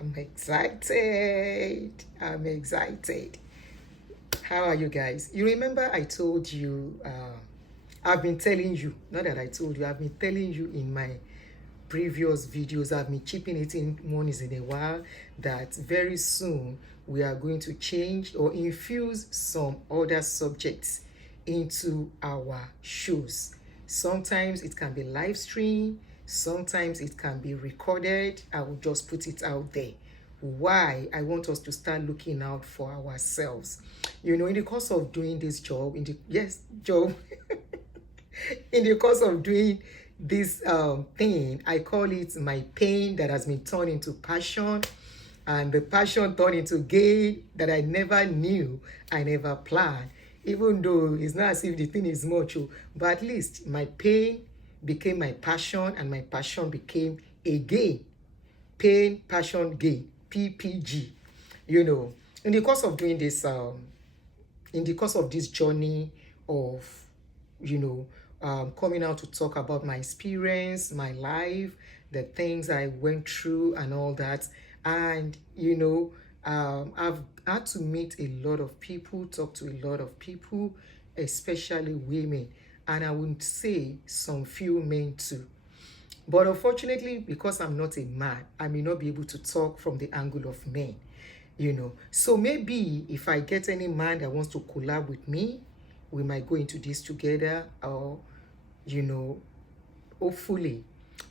I'm excited. I'm excited. How are you guys? You remember I told you, I've been telling you, not that I told you, I've been telling you in my previous videos, I've been chipping it in once in a while, that very soon we are going to change or infuse some other subjects into our shows. Sometimes it can be live stream, sometimes it can be recorded. I will just put it out there. Why? I want us to start looking out for ourselves. In the course of doing this job, job, in the course of doing this thing, I call it my pain that has been turned into passion, and the passion turned into gain that I never knew, I never planned. Even though it's not as if the thing is much, but at least my pain became my passion, and my passion became a gain. Pain, passion, gain, PPG. In the course of doing this, in the course of this journey of, coming out to talk about my experience, my life, the things I went through, and all that. And, I've had to meet a lot of people, talk to a lot of people, especially women. And I would say some few men too. But unfortunately, because I'm not a man, I may not be able to talk from the angle of men. So maybe if I get any man that wants to collab with me, we might go into this together, or hopefully.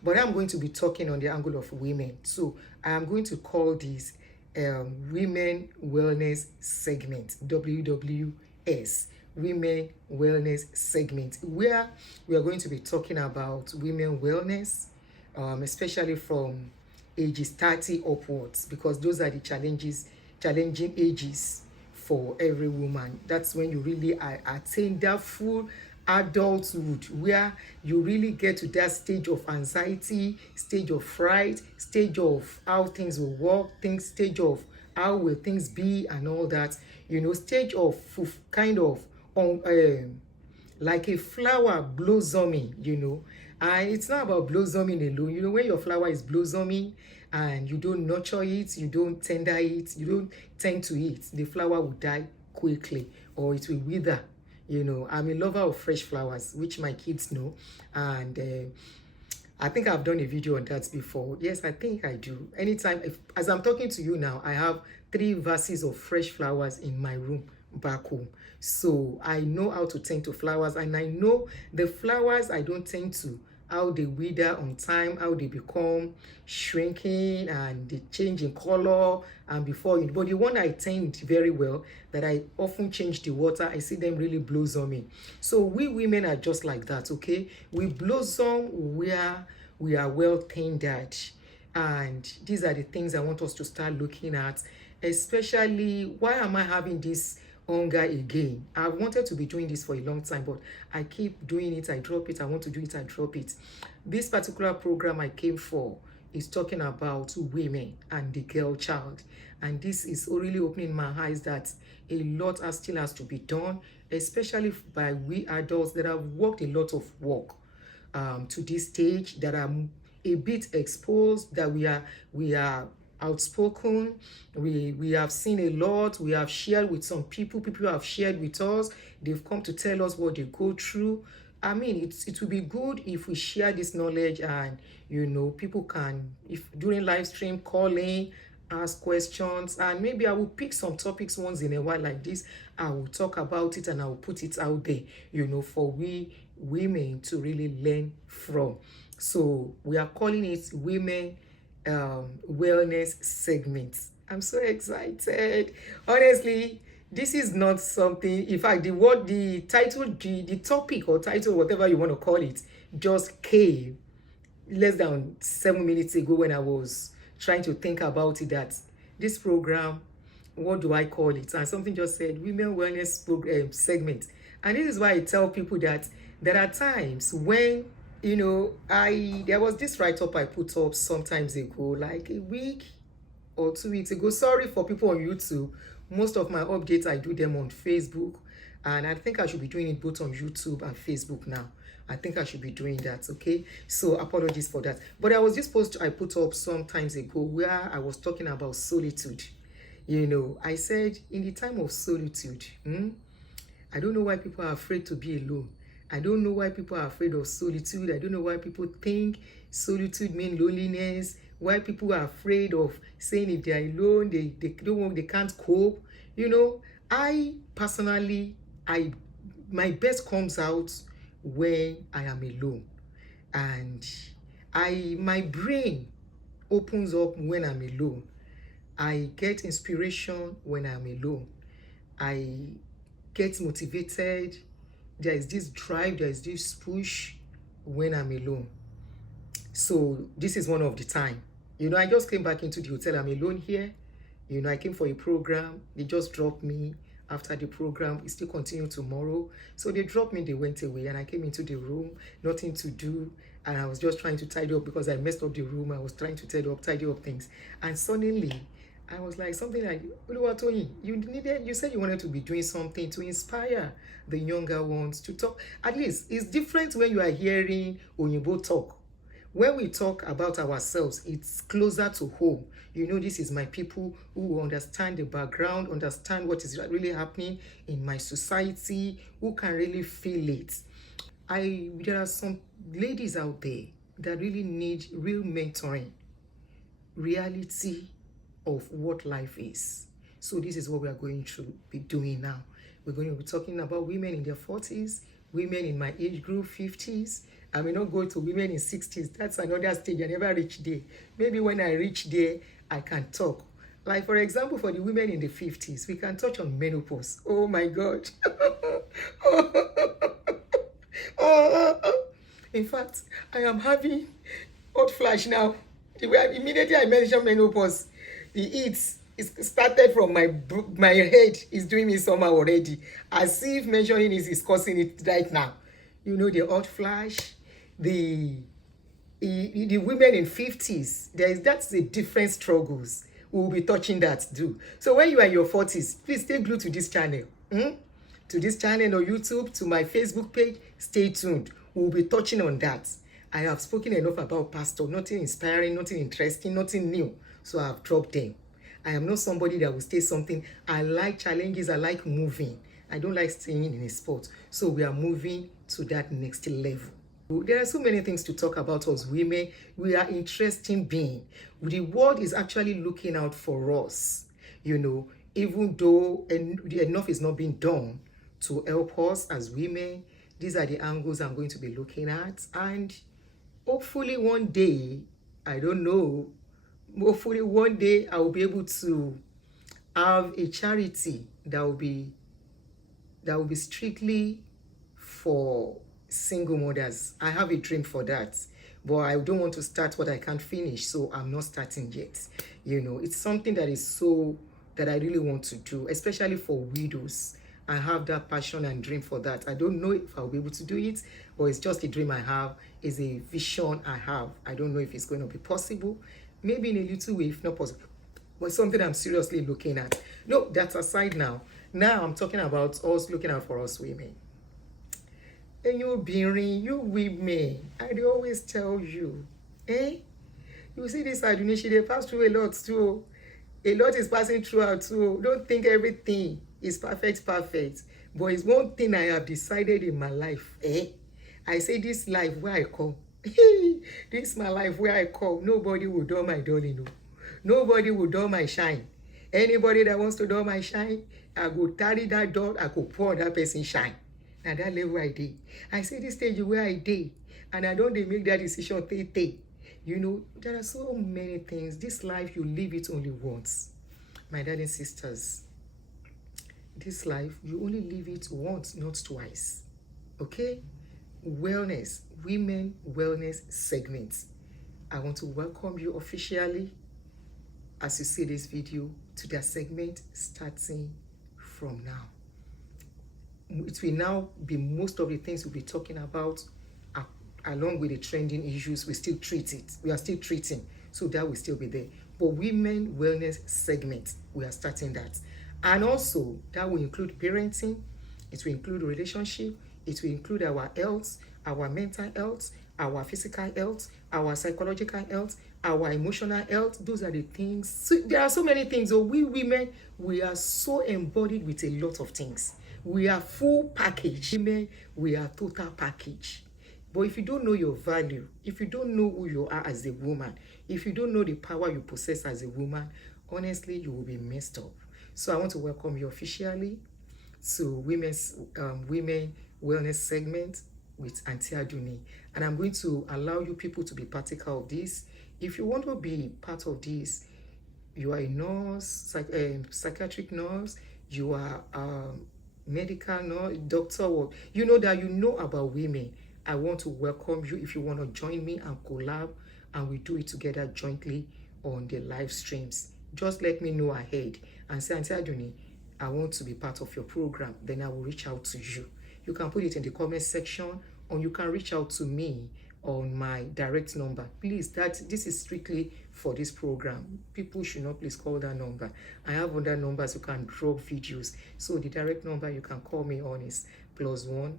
But I'm going to be talking on the angle of women, so I am going to call this women wellness segment, WWS, women wellness segment, where we are going to be talking about women wellness, especially from ages 30 upwards, because those are the challenging ages for every woman. That's when you really attain that full adulthood, where you really get to that stage of anxiety, stage of fright, stage of how things will work, stage of how will things be, and all that. Stage of kind of like a flower blossoming. And it's not about blossoming alone. When your flower is blossoming and you don't nurture it, you don't tender it, you don't tend to it, the flower will die quickly, or it will wither. I'm a lover of fresh flowers, which my kids know. And I think I've done a video on that before. Yes, I think I do. Anytime, as I'm talking to you now, I have 3 vases of fresh flowers in my room back home. So I know how to tend to flowers, and I know the flowers I don't tend to, how they wither on time, how they become shrinking, and they change in color. And but the one I tend very well, that I often change the water, I see them really blossoming. So we women are just like that, okay? We blossom where we are well tended. And these are the things I want us to start looking at, especially why am I having this hunger again. I've wanted to be doing this for a long time, but I keep doing it, I drop it, I want to do it, I drop it. This particular program I came for is talking about women and the girl child, and this is really opening my eyes that a lot still has to be done, especially by we adults that have worked a lot of work to this stage, that are a bit exposed, that we are outspoken, we have seen a lot, we have shared with some people have shared with us, they've come to tell us what they go through. I mean, it will be good if we share this knowledge, and people can, if during live stream, call in, ask questions, and maybe I will pick some topics once in a while like this. I will talk about it and I will put it out there, for we women to really learn from. So we are calling it women wellness segments. I'm so excited. Honestly, this is not something, in fact, the title, the topic or title, whatever you want to call it, just came less than 7 minutes ago when I was trying to think about it, that this program, what do I call it? And something just said women wellness program segment. And this is why I tell people that there are times when there was this write-up I put up sometimes ago, like a week or 2 weeks ago. Sorry for people on YouTube. Most of my updates, I do them on Facebook, and I think I should be doing it both on YouTube and Facebook now. I think I should be doing that, okay? So apologies for that. But I was this post I put up some times ago where I was talking about solitude. I said in the time of solitude, I don't know why people are afraid to be alone. I don't know why people are afraid of solitude. I don't know why people think solitude means loneliness. Why people are afraid of saying if they're alone, they don't want, they can't cope. I personally, my best comes out when I am alone, and my brain opens up when I'm alone. I get inspiration when I'm alone. I get motivated. There is this drive, there is this push when I'm alone. So this is one of the time. I just came back into the hotel. I'm alone here. I came for a program. They just dropped me after the program. We still continue tomorrow. So they dropped me, they went away, and I came into the room, nothing to do. And I was just trying to tidy up because I messed up the room. I was trying to tidy up things. And suddenly, I was like, something like, Oluwatoyin, you said you wanted to be doing something to inspire the younger ones to talk. At least it's different when you are hearing Oyinbo talk. When we talk about ourselves, it's closer to home. This is my people who understand the background, understand what is really happening in my society, who can really feel it. There are some ladies out there that really need real mentoring, reality of what life is. So this is what we are going to be doing now. We're going to be talking about women in their 40s, women in my age group, 50s. I may not go to women in 60s. That's another stage. I never reach there. Maybe when I reach there, I can talk. Like, for example, for the women in the 50s, we can touch on menopause. Oh, my God. In fact, I am having hot flash now. Immediately I mentioned menopause, the heat started from my head. Is doing me somehow already. As if mentioning it is causing it right now. The hot flash, the women in 50s, that's the different struggles. We will be touching that too. So when you are in your 40s, please stay glued to this channel. To this channel on YouTube, to my Facebook page, stay tuned. We will be touching on that. I have spoken enough about pastor, nothing inspiring, nothing interesting, nothing new. So I have dropped them. I am not somebody that will stay something. I like challenges, I like moving. I don't like staying in a spot. So we are moving to that next level. There are so many things to talk about us women. We are interesting beings. The world is actually looking out for us, even though enough is not being done to help us as women. These are the angles I'm going to be looking at. And hopefully one day, I don't know, hopefully one day I will be able to have a charity that will be strictly for single mothers. I have a dream for that, but I don't want to start what I can't finish, so I'm not starting yet. It's something that I really want to do, especially for widows. I have that passion and dream for that. I don't know if I'll be able to do it, but it's just a dream I have. It's a vision I have. I don't know if it's going to be possible. Maybe in a little way, if not possible. But something I'm seriously looking at. No, that's aside now. Now I'm talking about us looking out for us women. And you women, I always tell you, you see this Adunisha, they pass through a lot too. A lot is passing through her too. Don't think everything is perfect. But it's one thing I have decided in my life. I say this life where I come. This is my life where I come. Nobody will do my darling. Nobody will do my shine. Anybody that wants to do my shine, I go carry that door, I go pour on that person shine. Now that level I did. I say this stage where I did. And I don't make that decision there are so many things. This life, you live it only once. My dad and sisters, this life, you only live it once, not twice. Okay? Wellness, women wellness segment. I want to welcome you officially, as you see this video, to that segment starting from now. It will now be most of the things we'll be talking about along with the trending issues. We still treat it. We are still treating. So that will still be there. But women wellness segment, we are starting that. And also that will include parenting. It will include relationship. It will include our health, our mental health, our physical health, our psychological health, our emotional health. Those are the things. So there are so many things. So we women, we are so embodied with a lot of things. We are full package. Women, we are total package. But if you don't know your value, if you don't know who you are as a woman, if you don't know the power you possess as a woman, honestly, you will be messed up. So I want to welcome you officially to women wellness segment with Auntie Aduni, and I'm going to allow you people to be particle of this. If you want to be part of this, you are a nurse, psychiatric nurse, you are medical nurse, doctor, or you know that you know about women. I want to welcome you if you want to join me and collab, and we do it together jointly on the live streams. Just let me know ahead and say, Auntie Aduni, I want to be part of your program. Then I will reach out to you. You can put it in the comment section, or you can reach out to me on my direct number. Please, this is strictly for this program. People should not please call that number. I have other numbers you can drop videos. So the direct number you can call me on is +1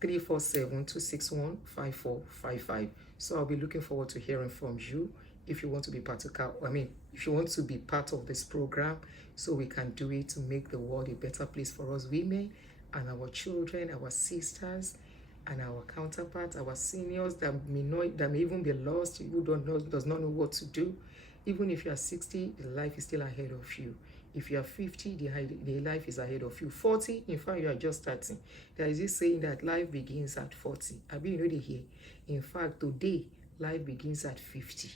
347 261 5455. So I'll be looking forward to hearing from you if you want to be if you want to be part of this program, so we can do it to make the world a better place for us women and our children, our sisters, and our counterparts, our seniors that may even be lost, who does not know what to do. Even if you are 60, the life is still ahead of you. If you are 50, the life is ahead of you. 40, in fact, you are just starting. There is this saying that life begins at 40. I mean, you know, in fact, today, life begins at 50.